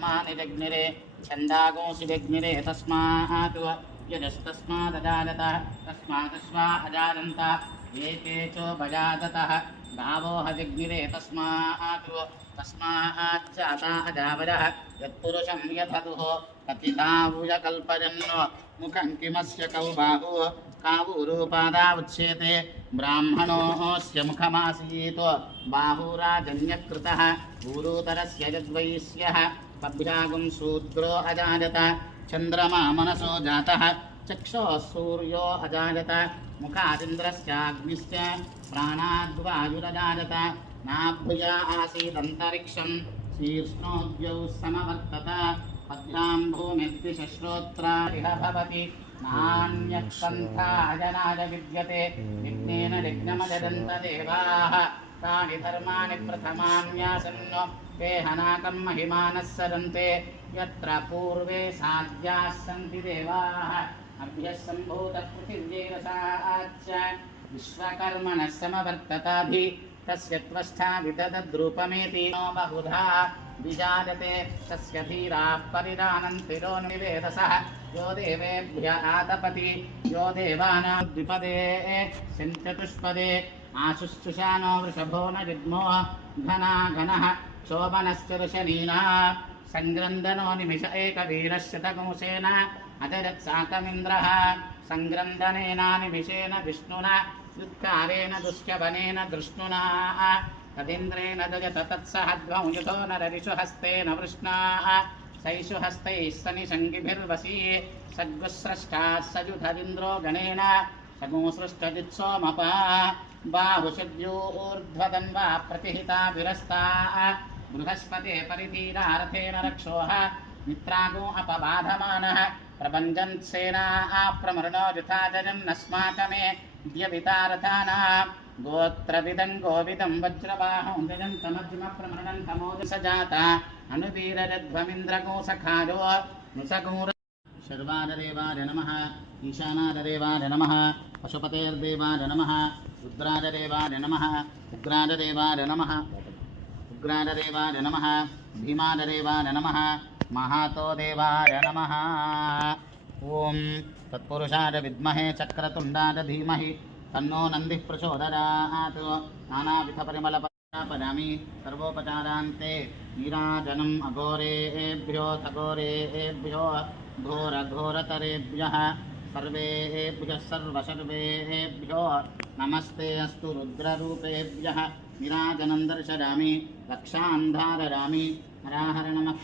समानि जग्निरे छन्दागोऽसि जग्निरे तस्मात् यजस्तस्मादजायतः तस्मादश्वा अजायन्त एते चोपजाततः गावो हजग्निरे तस्माच्च अता अजावयः यत्पुरुषं यथदुः कथितावूयकल्पयन् मुखं किमस्य कौ बाहुः कावूरूपादा उच्येते ब्राह्मणोऽस्य मुखमासीत् बाहुराजन्यकृतः ऊरूतरस्य यद्वैश्यः पभ्यागुं शूद्रो अजायत चन्द्रमा मनसो जातः चक्षुः सूर्यो अजायत मुखादिन्द्रश्चाग्निश्च प्राणाद्वायुरजायत नाभ्या आसीदन्तरिक्षं शीर्ष्णोद्यौ समवर्तत पद्भ्यां भूमिर्दिशश्रोत्रा इह भवति नान्यः पन्थायनाय विद्यते विघ्नेन विघ्नमजदन्त देवाः तानि धर्माणि प्रथमान्यासन् ते हनाकं महिमानः सरन्ते यत्र पूर्वे साध्याः सन्ति देवाः अभ्यः सम्भूतः पृथिव्यैरसाच्च विश्वकर्मणः समवर्तताभि तस्य त्वष्टा विदधद्रूपमेति नो बहुधा विजायते तस्य धीराः परिदानन्ति निवेदसः यो देवेभ्य आतपति यो देवानां द्विपदे चतुष्पदे आशुश्चुषानो वृषभो न युग्मो घना घनः शोभनश्च ऋषनीनः संग्रन्दनो निमिष एकवीरशतगुंसेन अजरत्साकमिन्द्रः संग्रन्दनेन निमिषेन विष्णुना युत्कारेण दुष्यवनेन दृष्णुना तदिन्द्रेण जयत तत्सहध्वंयुतो नररिषु हस्तेन वृष्णाः सैषु हस्तैः सनिषङ्गिभिर्वशी सद्गुस्रष्टाः सयुधरिन्द्रो गणेन सगुंसृष्टजित्सोमपा बाहुषद्योर्ध्वदन्वा प्रतिहिताभिरस्ताः बृहस्पते परिधीरार्थेन रक्षोः मित्रागो अपबाधमानः प्रभञ्जन्सेनाः प्रमृणो यथा जयन्नस्माकमे द्यवितारथानः गोत्रविदं गोविदं वज्रबाहुं जयन्तमज्मप्रमृणन्तमोदसजाता अनुवीरजध्वमिन्द्रगोसखायो नुसगोर शर्वादेवाय नमः ईशानादेवाय नमः पशुपतेर्देवाय नमः रुद्रादेवाय नमः उग्रादेवाय नमः उग्रादेवाय नमः भीमादेवाय नमः महातो देवाय नमः ओं तत्पुरुषाय विद्महे चक्रतुण्डाय धीमहि तन्नो नन्दिः प्रचोदयात् नानाविधपरिमलपदापदामि सर्वोपचारान्ते नीराजनम् अघोरेभ्यो थघोरेभ्यो घोरघोरतरेभ्यः सर्वेभ्यः सर्वसर्वेभ्यो नमस्ते अस्तु रुद्ररूपेभ्यः नीराजनं दर्शयामि रक्षां धारयामि हराहर नमः